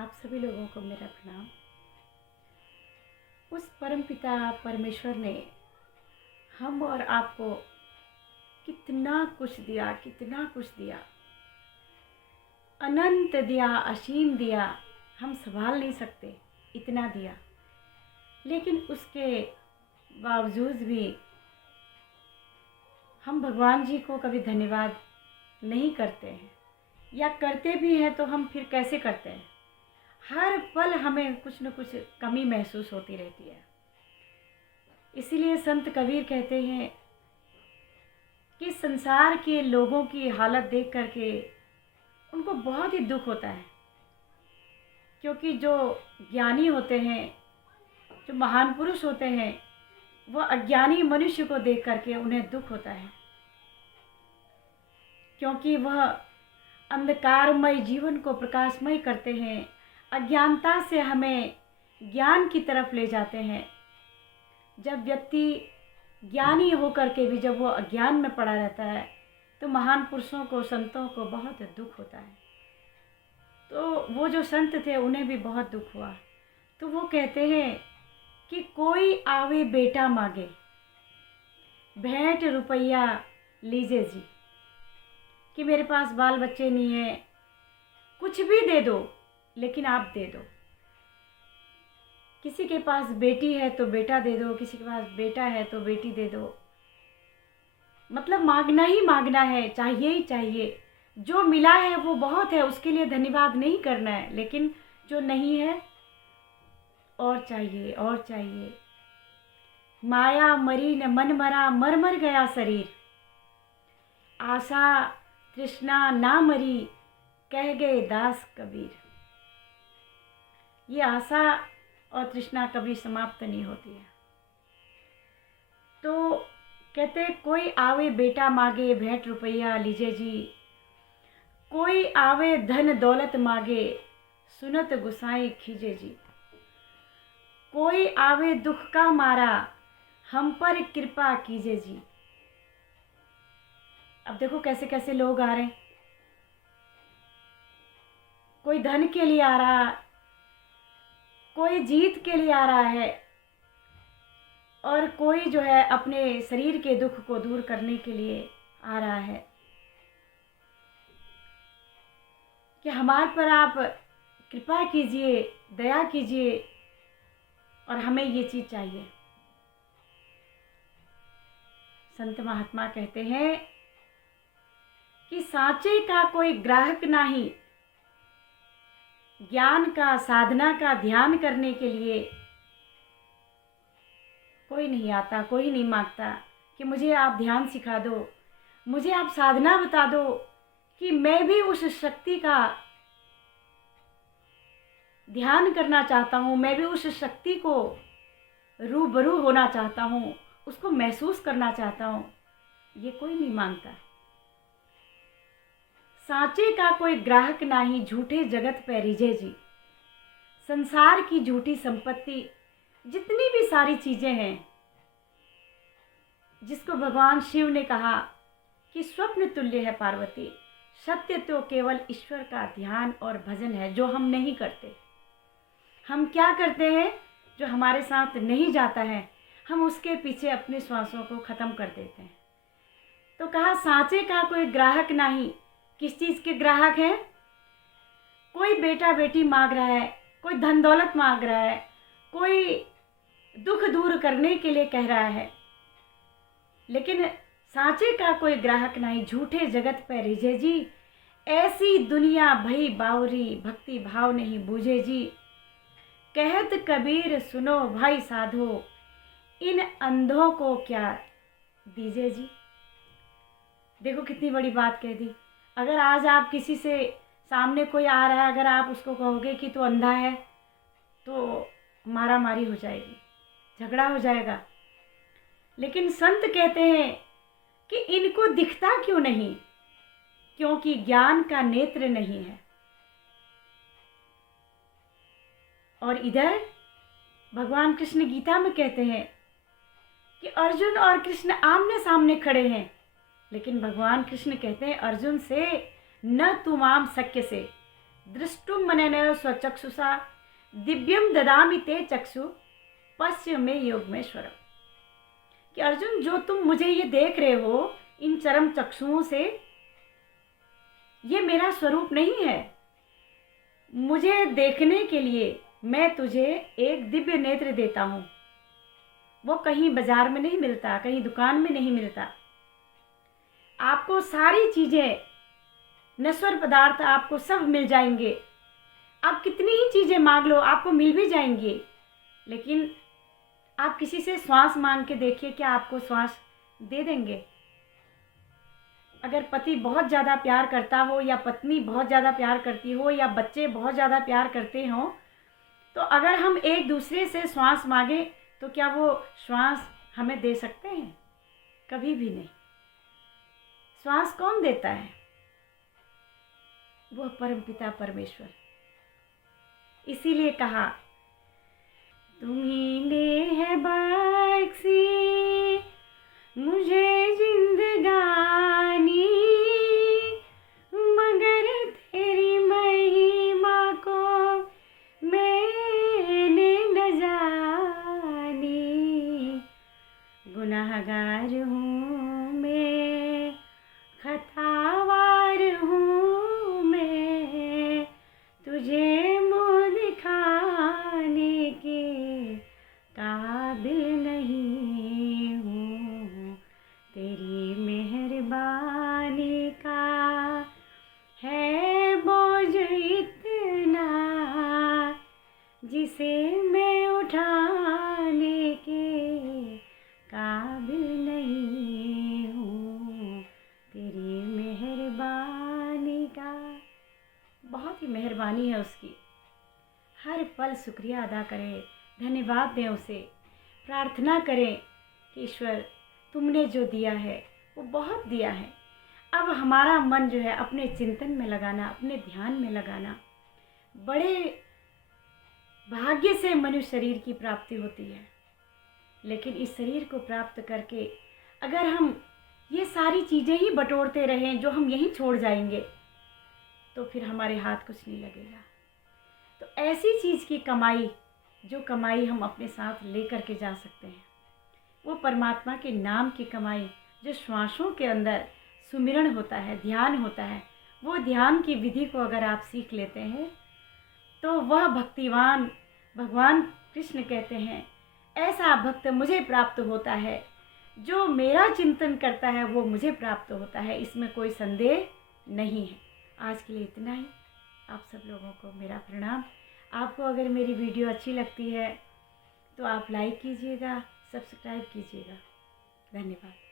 आप सभी लोगों को मेरा प्रणाम। उस परमपिता परमेश्वर ने हम और आपको कितना कुछ दिया, कितना कुछ दिया, अनंत दिया, असीम दिया। हम संभाल नहीं सकते, इतना दिया। लेकिन उसके बावजूद भी हम भगवान जी को कभी धन्यवाद नहीं करते हैं, या करते भी हैं तो हम फिर कैसे करते हैं। हर पल हमें कुछ न कुछ कमी महसूस होती रहती है। इसीलिए संत कबीर कहते हैं कि संसार के लोगों की हालत देख करके उनको बहुत ही दुख होता है, क्योंकि जो ज्ञानी होते हैं, जो महान पुरुष होते हैं, वो अज्ञानी मनुष्य को देख करके उन्हें दुख होता है, क्योंकि वह अंधकारमय जीवन को प्रकाशमय करते हैं, अज्ञानता से हमें ज्ञान की तरफ ले जाते हैं। जब व्यक्ति ज्ञानी होकर के भी जब वो अज्ञान में पड़ा रहता है तो महान पुरुषों को, संतों को बहुत दुख होता है। तो वो जो संत थे उन्हें भी बहुत दुख हुआ। तो वो कहते हैं कि कोई आवे बेटा मांगे, भेंट रुपया लीजिए जी। कि मेरे पास बाल बच्चे नहीं है, कुछ भी दे दो, लेकिन आप दे दो। किसी के पास बेटी है तो बेटा दे दो, किसी के पास बेटा है तो बेटी दे दो। मतलब मांगना ही मांगना है, चाहिए ही चाहिए। जो मिला है वो बहुत है, उसके लिए धन्यवाद नहीं करना है। लेकिन जो नहीं है, और चाहिए और चाहिए। माया मरी न मन मरा, मर मर गया शरीर। आशा तृष्णा ना मरी, कह गए दास कबीर। ये आशा और तृष्णा कभी समाप्त नहीं होती है। तो कहते कोई आवे बेटा मांगे, भेंट रुपया लीजिए जी। कोई आवे धन दौलत मांगे, सुनत गुसाई खीजे जी। कोई आवे दुख का मारा, हम पर कृपा कीजिए जी। अब देखो कैसे कैसे लोग आ रहे हैं। कोई धन के लिए आ रहा, कोई जीत के लिए आ रहा है, और कोई जो है अपने शरीर के दुख को दूर करने के लिए आ रहा है कि हमारे पर आप कृपा कीजिए, दया कीजिए, और हमें ये चीज़ चाहिए। संत महात्मा कहते हैं कि सांचे का कोई ग्राहक नहीं, ज्ञान का, साधना का ध्यान करने के लिए कोई नहीं आता, कोई नहीं मांगता कि मुझे आप ध्यान सिखा दो, मुझे आप साधना बता दो कि मैं भी उस शक्ति का ध्यान करना चाहता हूँ, मैं भी उस शक्ति को रूबरू होना चाहता हूँ, उसको महसूस करना चाहता हूँ। ये कोई नहीं मांगता। सांचे का कोई ग्राहक नहीं, झूठे जगत पे रिझे जी। संसार की झूठी संपत्ति, जितनी भी सारी चीजें हैं, जिसको भगवान शिव ने कहा कि स्वप्न तुल्य है पार्वती, सत्य तो केवल ईश्वर का ध्यान और भजन है, जो हम नहीं करते। हम क्या करते हैं? जो हमारे साथ नहीं जाता है, हम उसके पीछे अपने श्वासों को खत्म कर देते हैं। तो कहा सांचे का कोई ग्राहक नहीं। किस चीज़ के ग्राहक हैं? कोई बेटा बेटी मांग रहा है, कोई धन दौलत मांग रहा है, कोई दुख दूर करने के लिए कह रहा है, लेकिन सांचे का कोई ग्राहक नहीं, झूठे जगत पे रिझे जी। ऐसी दुनिया भई बावरी, भक्ति भाव नहीं बूझे जी। कहत कबीर सुनो भाई साधो, इन अंधों को क्या दीजिए जी। देखो कितनी बड़ी बात कह दी। अगर आज आप किसी से, सामने कोई आ रहा है, अगर आप उसको कहोगे कि तू अंधा है, तो मारा मारी हो जाएगी, झगड़ा हो जाएगा। लेकिन संत कहते हैं कि इनको दिखता क्यों नहीं? क्योंकि ज्ञान का नेत्र नहीं है। और इधर भगवान कृष्ण गीता में कहते हैं कि अर्जुन और कृष्ण आमने सामने खड़े हैं, लेकिन भगवान कृष्ण कहते हैं अर्जुन से, न तुमाम शक्य से, दृष्टुम मनन स्वचक्षुषा दिव्यम ददामि ते चक्षु पश्य मे योगमेश्वरम। कि अर्जुन, जो तुम मुझे ये देख रहे हो इन चरम चक्षुओं से, ये मेरा स्वरूप नहीं है। मुझे देखने के लिए मैं तुझे एक दिव्य नेत्र देता हूँ। वो कहीं बाजार में नहीं मिलता, कहीं दुकान में नहीं मिलता। आपको सारी चीज़ें, नश्वर पदार्थ आपको सब मिल जाएंगे। आप कितनी ही चीज़ें मांग लो आपको मिल भी जाएंगी। लेकिन आप किसी से श्वास मांग के देखिए, क्या आपको श्वास दे देंगे? अगर पति बहुत ज़्यादा प्यार करता हो, या पत्नी बहुत ज़्यादा प्यार करती हो, या बच्चे बहुत ज़्यादा प्यार करते हों, तो अगर हम एक दूसरे से श्वास मांगे तो क्या वो श्वास हमें दे सकते हैं? कभी भी नहीं। श्वास कौन देता है? वो परमपिता परमेश्वर। इसीलिए कहा, तुम्ही ने है बख्शी मुझे जिंदगानी, मगर तेरी महिमा को मैंने न जानी। गुनाहगार हूँ मैं, खतावार हूँ मैं, तुझे मुँह दिखाने के काबिल नहीं हूँ। तेरी मेहरबानी का है बोझ इतना, जिसे मैं उठाने के काबिल नहीं हूँ। तेरी मेहरबानी का, बहुत ही मेहरबानी है उसकी। हर पल शुक्रिया अदा करें, धन्यवाद दें उसे, प्रार्थना करें कि ईश्वर तुमने जो दिया है वो बहुत दिया है। अब हमारा मन जो है अपने चिंतन में लगाना, अपने ध्यान में लगाना। बड़े भाग्य से मनुष्य शरीर की प्राप्ति होती है, लेकिन इस शरीर को प्राप्त करके अगर हम ये सारी चीज़ें ही बटोरते रहें जो हम यहीं छोड़ जाएंगे, तो फिर हमारे हाथ कुछ नहीं लगेगा। तो ऐसी चीज़ की कमाई, जो कमाई हम अपने साथ लेकर के जा सकते हैं, वो परमात्मा के नाम की कमाई, जो श्वासों के अंदर सुमिरन होता है, ध्यान होता है, वो ध्यान की विधि को अगर आप सीख लेते हैं तो वह भक्तिवान, भगवान कृष्ण कहते हैं, ऐसा भक्त मुझे प्राप्त होता है, जो मेरा चिंतन करता है वो मुझे प्राप्त होता है। इसमें कोई संदेह नहीं है। आज के लिए इतना ही। आप सब लोगों को मेरा प्रणाम। आपको अगर मेरी वीडियो अच्छी लगती है तो आप लाइक कीजिएगा, सब्सक्राइब कीजिएगा। धन्यवाद।